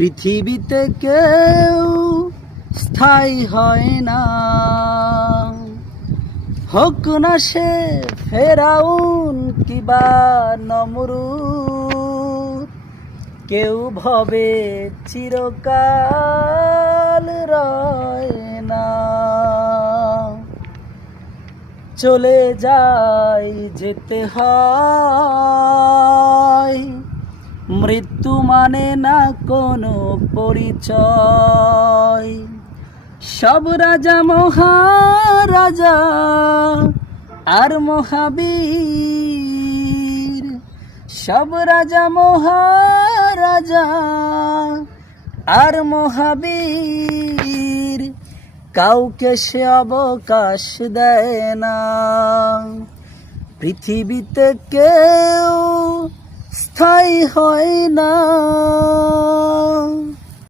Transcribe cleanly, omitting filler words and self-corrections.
পৃথিবীতে কেউ স্থায়ী হয় না, হোক না সে ফেরাউন কিবা নমরুদ। কেউ ভবে চিরকাল রয় না, চলে যায় যেতে হয়। মৃত্যু মানে না কোনো পরিচয়। সব রাজা মহারাজা আর মহাবীর, সব রাজা মহারাজা আর মহাবীর, কাউকে সে অবকাশ দেয় না। পৃথিবীতে কেউ স্থায়ী হয় না।